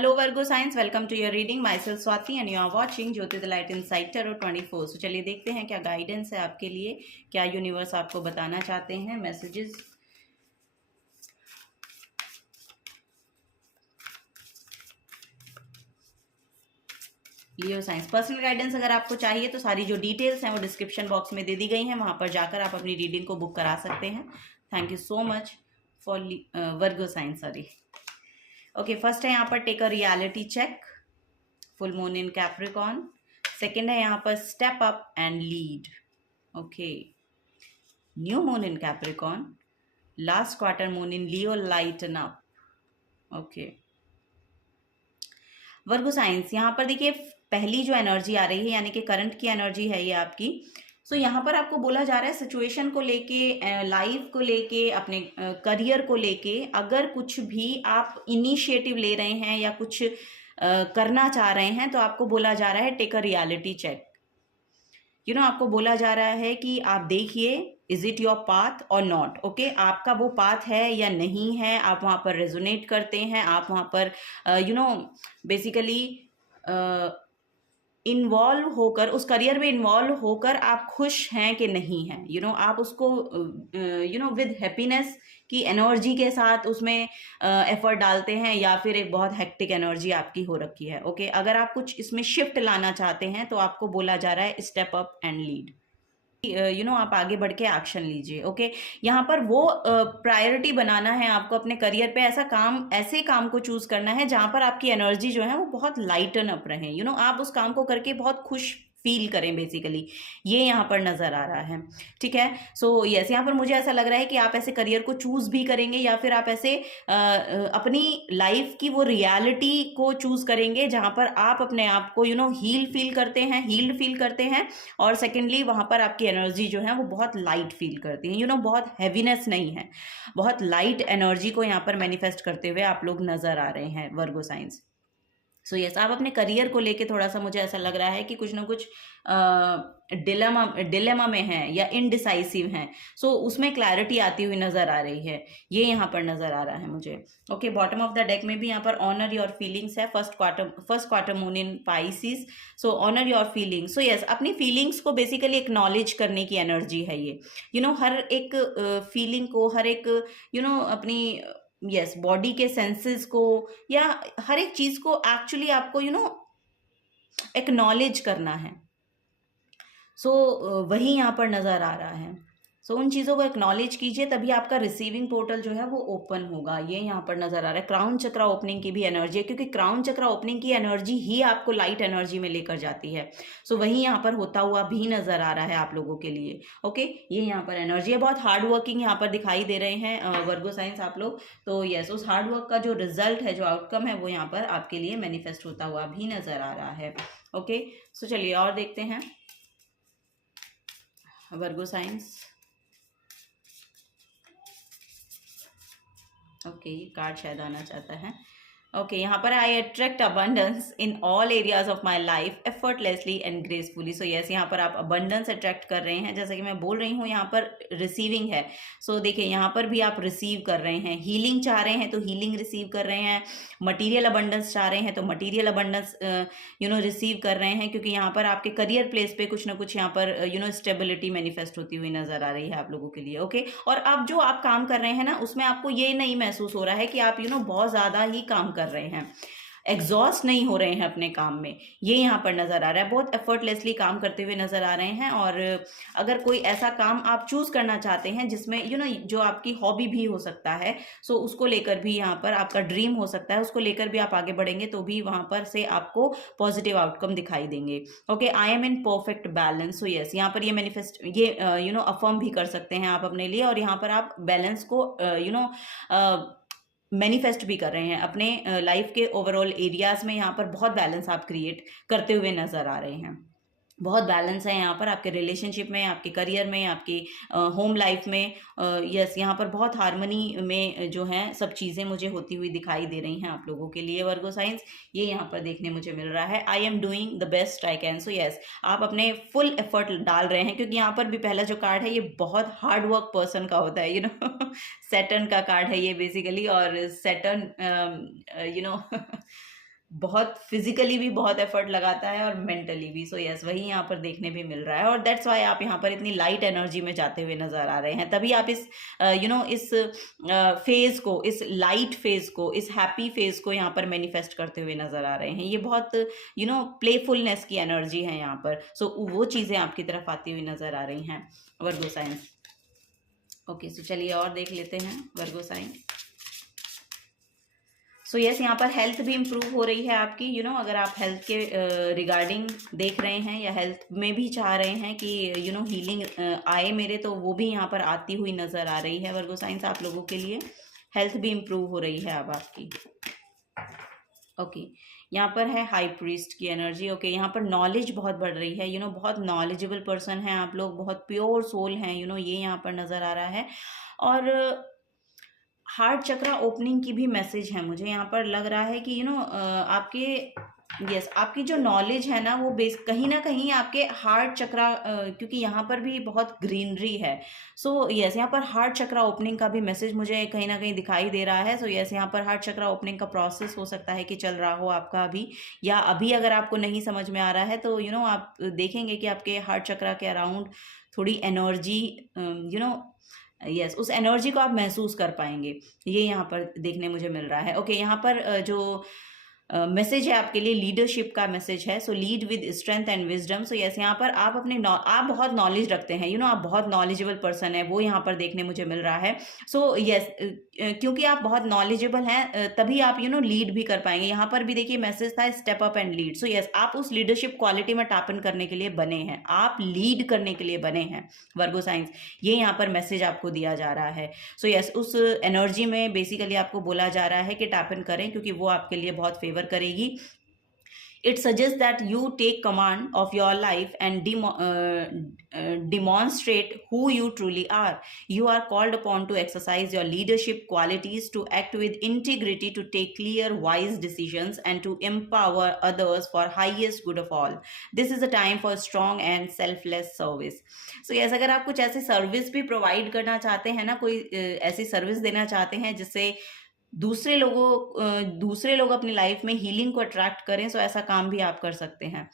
Hello Virgo signs, welcome to your reading. Myself Swati and you are watching Jyoti the Light Inside Tarot 24. So चलिए देखते हैं क्या guidance है आपके लिए, क्या यूनिवर्स आपको बताना चाहते हैं, मैसेजेस। लियो साइंस पर्सनल गाइडेंस अगर आपको चाहिए तो सारी जो डिटेल्स हैं वो डिस्क्रिप्शन बॉक्स में दे दी गई हैं, वहां पर जाकर आप अपनी रीडिंग को बुक करा सकते हैं। Thank you so much for Virgo science. Sorry. Okay, first है यहाँ पर take a reality check, full moon in Capricorn. Second है यहाँ पर step up and lead. Okay, new moon in Capricorn, last quarter moon in Leo, lighten up. Okay, Virgo science यहाँ पर देखिए पहली जो एनर्जी आ रही है यानी कि करंट की एनर्जी है ये आपकी। सो यहाँ पर आपको बोला जा रहा है सिचुएशन को लेके, लाइफ को लेके, अपने करियर को लेके अगर कुछ भी आप इनिशिएटिव ले रहे हैं या कुछ करना चाह रहे हैं तो आपको बोला जा रहा है टेक अ रियलिटी चेक। आपको बोला जा रहा है कि आप देखिए इज इट योर पाथ और नॉट। ओके, आपका वो पाथ है या नहीं है, आप वहाँ पर रेजोनेट करते हैं, आप वहाँ पर बेसिकली इन्वॉल्व होकर, उस करियर में इन्वॉल्व होकर आप खुश हैं कि नहीं हैं। आप उसको विद हैप्पीनेस की एनर्जी के साथ उसमें एफर्ट डालते हैं या फिर एक बहुत हेक्टिक एनर्जी आपकी हो रखी है। ओके, अगर आप कुछ इसमें शिफ्ट लाना चाहते हैं तो आपको बोला जा रहा है स्टेप अप एंड लीड। आप आगे बढ़ के एक्शन लीजिए। ओके, यहाँ पर वो प्रायोरिटी बनाना है आपको अपने करियर पे, ऐसे काम को चूज करना है जहां पर आपकी एनर्जी जो है वो बहुत लाइटन अप रहे। आप उस काम को करके बहुत खुश फील करें, बेसिकली ये यहाँ पर नजर आ रहा है। ठीक है, सो यस, यहाँ पर मुझे ऐसा लग रहा है कि आप ऐसे करियर को चूज भी करेंगे या फिर आप ऐसे अपनी लाइफ की वो रियलिटी को चूज करेंगे जहां पर आप अपने आप को हील्ड फील करते हैं। और सेकेंडली वहां पर आपकी एनर्जी जो है वो बहुत लाइट फील करती है। बहुत हैवीनेस नहीं है, बहुत लाइट एनर्जी को यहाँ पर मैनिफेस्ट करते हुए आप लोग नजर आ रहे हैं वर्गो साइंस। सो यस, आप अपने करियर को लेके थोड़ा सा मुझे ऐसा लग रहा है कि कुछ ना कुछ डिलेमा में है या इनडिसाइसिव हैं। सो उसमें क्लैरिटी आती हुई नजर आ रही है, ये यहाँ पर नजर आ रहा है मुझे। Okay, bottom of the deck में भी यहाँ पर ऑनर योर फीलिंग्स है, first quarter moon in Pisces. So honour your feelings. So yes, अपनी फीलिंग्स को बेसिकली एक्नॉलेज करने की एनर्जी है ये। हर एक फीलिंग को, हर एक अपनी यस बॉडी के सेंसेस को या हर एक चीज को एक्चुअली आपको एक्नॉलेज करना है। सो वही यहाँ पर नजर आ रहा है। सो उन चीज़ों को एक्नॉलेज कीजिए, तभी आपका रिसीविंग पोर्टल जो है वो ओपन होगा, ये यहाँ पर नजर आ रहा है। क्राउन चक्रा ओपनिंग की भी एनर्जी है, क्योंकि क्राउन चक्रा ओपनिंग की एनर्जी ही आपको लाइट एनर्जी में लेकर जाती है। सो वही यहाँ पर होता हुआ भी नजर आ रहा है आप लोगों के लिए। ओके, ये यहाँ पर एनर्जी है, बहुत हार्ड वर्किंग यहाँ पर दिखाई दे रहे हैं वर्गो साइंस आप लोग। तो यस, उस हार्ड वर्क का जो रिजल्ट है, जो आउटकम है, वो यहाँ पर आपके लिए मैनिफेस्ट होता हुआ भी नजर आ रहा है। ओके, सो चलिए और देखते हैं वर्गो साइंस। ओके, ये कार्ड शायद आना चाहता है। ओके, यहाँ पर I attract abundance in all areas of my life effortlessly and gracefully. So yes, यहाँ पर आप अबंडेंस अट्रैक्ट कर रहे हैं, जैसा कि मैं बोल रही हूँ यहाँ पर रिसीविंग है। सो देखिए यहाँ पर भी आप रिसीव कर रहे हैं, हीलिंग चाह रहे हैं तो हीलिंग रिसीव कर रहे हैं, मटीरियल अबंडेंस चाह रहे हैं तो मटीरियल अबंडेंस रिसीव कर रहे हैं, क्योंकि यहाँ पर आपके करियर प्लेस पे कुछ ना कुछ यहाँ पर स्टेबिलिटी मैनिफेस्ट होती हुई नजर आ रही है आप लोगों के लिए। ओके, और अब जो आप काम कर रहे हैं ना, उसमें आपको ये नहीं महसूस हो रहा है कि आप बहुत ज्यादा ही काम कर रहे हैं, एग्जॉस्ट नहीं हो रहे हैं अपने काम में, ये यहाँ पर नजर आ रहा है। बहुत एफर्टलेसली काम करते हुए नजर आ रहे हैं। और अगर कोई ऐसा काम आप चूज करना चाहते हैं जिसमें जो आपकी हॉबी भी हो सकता है, सो उसको लेकर भी यहाँ पर आपका ड्रीम हो सकता है, उसको लेकर भी आप आगे बढ़ेंगे तो भी वहां पर से आपको पॉजिटिव आउटकम दिखाई देंगे। Okay, I am in perfect balance. So yes, यहाँ पर ये मैनिफेस्ट, ये अफर्म भी कर सकते हैं आप अपने लिए, और यहाँ पर आप बैलेंस को मैनिफेस्ट भी कर रहे हैं अपने लाइफ के ओवरऑल एरियाज में। यहाँ पर बहुत बैलेंस आप क्रिएट करते हुए नजर आ रहे हैं, बहुत बैलेंस है यहाँ पर आपके रिलेशनशिप में, आपके करियर में, आपकी होम लाइफ में। यस, यहाँ पर बहुत हार्मनी में जो है सब चीज़ें मुझे होती हुई दिखाई दे रही हैं आप लोगों के लिए वर्गो साइंस, ये यहाँ पर देखने मुझे मिल रहा है। I am doing the best I can. So yes, आप अपने फुल एफर्ट डाल रहे हैं, क्योंकि यहाँ पर भी पहला जो कार्ड है ये बहुत हार्ड वर्क पर्सन का होता है, सैटर्न का कार्ड है ये बेसिकली। और सैटर्न बहुत फिजिकली भी बहुत एफर्ट लगाता है और मेंटली भी। सो यस, वही यहाँ पर देखने भी मिल रहा है, और दैट्स वाई आप यहाँ पर इतनी लाइट एनर्जी में जाते हुए नजर आ रहे हैं। तभी आप इस इस फेज को, इस लाइट फेज को, इस हैप्पी फेज को यहाँ पर मैनिफेस्ट करते हुए नजर आ रहे हैं। ये बहुत प्लेफुलनेस की एनर्जी है यहाँ पर। सो वो चीजें आपकी तरफ आती हुई नजर आ रही हैं वर्गो साइंस। ओके, सो चलिए और देख लेते हैं वर्गो साइन। सो यस, यहाँ पर हेल्थ भी इम्प्रूव हो रही है आपकी। अगर आप हेल्थ के रिगार्डिंग देख रहे हैं या हेल्थ में भी चाह रहे हैं कि हीलिंग आए मेरे, तो वो भी यहाँ पर आती हुई नज़र आ रही है वर्गो साइंस। आप लोगों के लिए हेल्थ भी इम्प्रूव हो रही है अब आपकी। ओके, यहाँ पर है हाई प्रीस्ट की एनर्जी। ओके, यहाँ पर नॉलेज बहुत बढ़ रही है। बहुत नॉलेजेबल पर्सन हैं आप लोग, बहुत प्योर सोल हैं, ये यहाँ पर नज़र आ रहा है। और हार्ट चक्रा ओपनिंग की भी मैसेज है मुझे यहाँ पर लग रहा है कि आपके आपकी जो नॉलेज है ना, वो बेस कहीं ना कहीं आपके हार्ट चक्रा, क्योंकि यहाँ पर भी बहुत ग्रीनरी है। सो यस, यहाँ पर हार्ट चक्रा ओपनिंग का भी मैसेज मुझे कहीं ना कहीं दिखाई दे रहा है। सो यस, यहाँ पर हार्ट चक्रा ओपनिंग का प्रोसेस हो सकता है कि चल रहा हो आपका अभी, या अभी अगर आपको नहीं समझ में आ रहा है तो आप देखेंगे कि आपके हार्ट चक्रा के अराउंड थोड़ी एनर्जी यस उस एनर्जी को आप महसूस कर पाएंगे। ये यहाँ पर देखने मुझे मिल रहा है। ओके, यहाँ पर जो मैसेज है आपके लिए, लीडरशिप का मैसेज है। सो lead with strength and wisdom. So yes, यहाँ पर आप आप बहुत नॉलेज रखते हैं, आप बहुत नॉलेजेबल पर्सन है, वो यहाँ पर देखने मुझे मिल रहा है। सो यस, क्योंकि आप बहुत नॉलेजेबल हैं तभी आप लीड भी कर पाएंगे। यहाँ पर भी देखिए मैसेज था step up and lead. So yes, आप उस लीडरशिप क्वालिटी में टैप इन करने के लिए बने हैं, आप लीड करने के लिए बने हैं वर्गो साइंस। ये यहाँ पर मैसेज आपको दिया जा रहा है। सो यस, उस एनर्जी में बेसिकली आपको बोला जा रहा है कि टैप इन करें, क्योंकि वो आपके लिए बहुत फेवर करेगी। It suggests that you take command of your life and demonstrate who you truly are. You are called upon to exercise your leadership qualities, to act with integrity, to take clear, wise decisions, and to empower others for highest good of all. This is a time for strong and selfless service. So yes, अगर आप कुछ ऐसे service भी provide करना चाहते हैं ना, कोई ऐसी सर्विस देना चाहते हैं जिससे दूसरे लोग अपनी लाइफ में हीलिंग को अट्रैक्ट करें, सो ऐसा काम भी आप कर सकते हैं।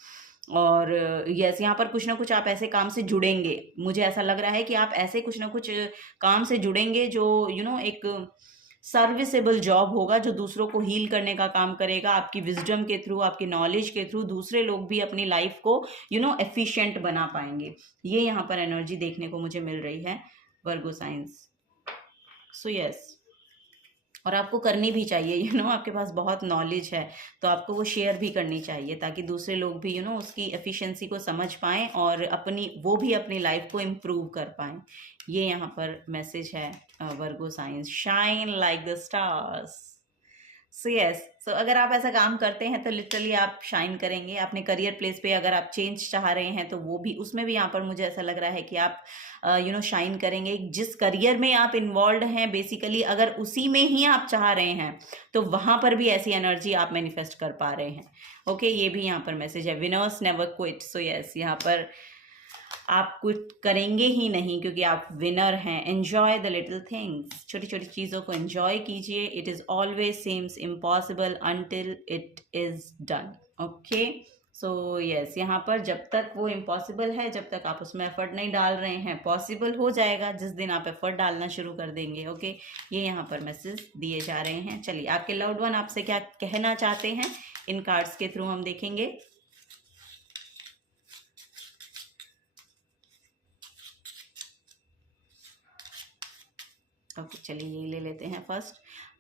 और यस, यहाँ पर कुछ ना कुछ आप ऐसे काम से जुड़ेंगे। मुझे ऐसा लग रहा है कि आप ऐसे कुछ ना कुछ काम से जुड़ेंगे जो एक सर्विसेबल जॉब होगा, जो दूसरों को हील करने का काम करेगा। आपकी विजडम के थ्रू, आपकी नॉलेज के थ्रू दूसरे लोग भी अपनी लाइफ को एफिशिएंट बना पाएंगे। ये यहाँ पर एनर्जी देखने को मुझे मिल रही है वर्गो साइंस। सो यस, और आपको करनी भी चाहिए। आपके पास बहुत नॉलेज है, तो आपको वो शेयर भी करनी चाहिए, ताकि दूसरे लोग भी उसकी एफिशिएंसी को समझ पाएँ और वो भी अपनी लाइफ को इम्प्रूव कर पाएँ। ये यहाँ पर मैसेज है Virgo signs. Shine like the stars. So yes, so अगर आप ऐसा काम करते हैं तो लिटरली आप शाइन करेंगे। अपने करियर प्लेस पे अगर आप चेंज चाह रहे हैं तो वो भी, उसमें भी यहाँ पर मुझे ऐसा लग रहा है कि आप शाइन करेंगे। जिस करियर में आप इन्वॉल्व हैं बेसिकली, अगर उसी में ही आप चाह रहे हैं तो वहाँ पर भी ऐसी एनर्जी आप मैनिफेस्ट कर पा रहे हैं। ओके, ये भी यहाँ पर मैसेज है, विनर्स नेवर क्विट। सो यस, यहाँ पर आप कुछ करेंगे ही नहीं, क्योंकि आप विनर हैं। एन्जॉय द लिटिल थिंग्स, छोटी छोटी चीज़ों को एन्जॉय कीजिए। It is always seems impossible until it is done. Okay, so yes, यहाँ पर जब तक वो इम्पॉसिबल है, जब तक आप उसमें एफर्ट नहीं डाल रहे हैं, पॉसिबल हो जाएगा जिस दिन आप एफर्ट डालना शुरू कर देंगे। ओके, ये यहाँ पर मैसेज दिए जा रहे हैं। चलिए, आपके लव्ड वन आपसे क्या कहना चाहते हैं, इन कार्ड्स के थ्रू हम देखेंगे। ओके, चलिए ये ले लेते हैं first.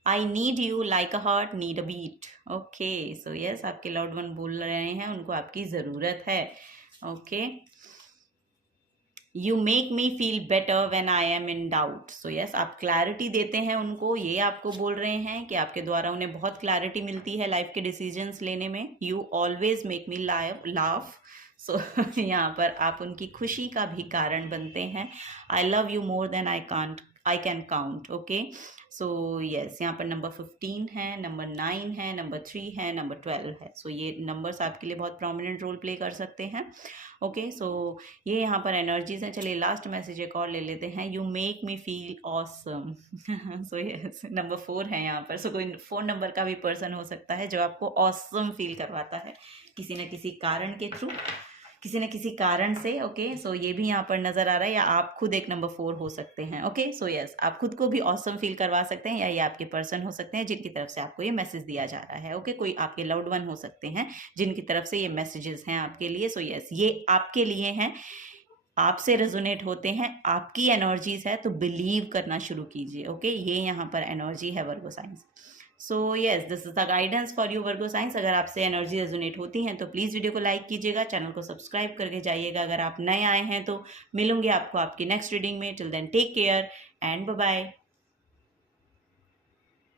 I need you like a heart need a beat. Okay, so yes, आपके लव्ड वन बोल रहे हैं उनको आपकी ज़रूरत है। Okay, you make me feel better when I am in doubt. So yes, आप क्लैरिटी देते हैं उनको, ये आपको बोल रहे हैं कि आपके द्वारा उन्हें बहुत क्लैरिटी मिलती है लाइफ के डिसीजंस लेने में। You always make me laugh. So यहाँ पर आप उनकी खुशी का भी कारण बनते हैं। I love you more than I can't I can count. Okay, so yes, यहाँ पर नंबर 15 है, नंबर 9 है, नंबर 3 है, नंबर 12 है। सो ये नंबर्स आपके लिए बहुत प्रोमिनेंट रोल प्ले कर सकते हैं। ओके, सो ये यहाँ पर एनर्जीज हैं। चलिए लास्ट मैसेज एक और ले लेते हैं। You make me feel awesome. So yes, number 4 है यहाँ पर। सो कोई 4 नंबर का भी पर्सन हो सकता है जो आपको ऑसम फील करवाता है किसी न किसी कारण के थ्रू, किसी न किसी कारण से। ओके, सो ये भी यहाँ पर नजर आ रहा है, या आप खुद एक नंबर 4 हो सकते हैं। ओके, सो यस, आप खुद को भी ऑसम फील करवा सकते हैं, या ये आपके पर्सन हो सकते हैं जिनकी तरफ से आपको ये मैसेज दिया जा रहा है। ओके, कोई आपके लव्ड वन हो सकते हैं जिनकी तरफ से ये मैसेजेस हैं आपके लिए। सो यस, ये आपके लिए हैं, आपसे रेजोनेट होते हैं, आपकी एनर्जीज है, तो बिलीव करना शुरू कीजिए। ओके, ये यहाँ पर एनर्जी है Virgo signs. So yes, this is the guidance for you Virgo signs. अगर आपसे एनर्जी रेजोनेट होती हैं तो प्लीज़ वीडियो को लाइक कीजिएगा, चैनल को सब्सक्राइब करके जाइएगा। अगर आप नए आए हैं तो मिलूंगे आपको आपकी नेक्स्ट रीडिंग में। Till then take care and bye bye.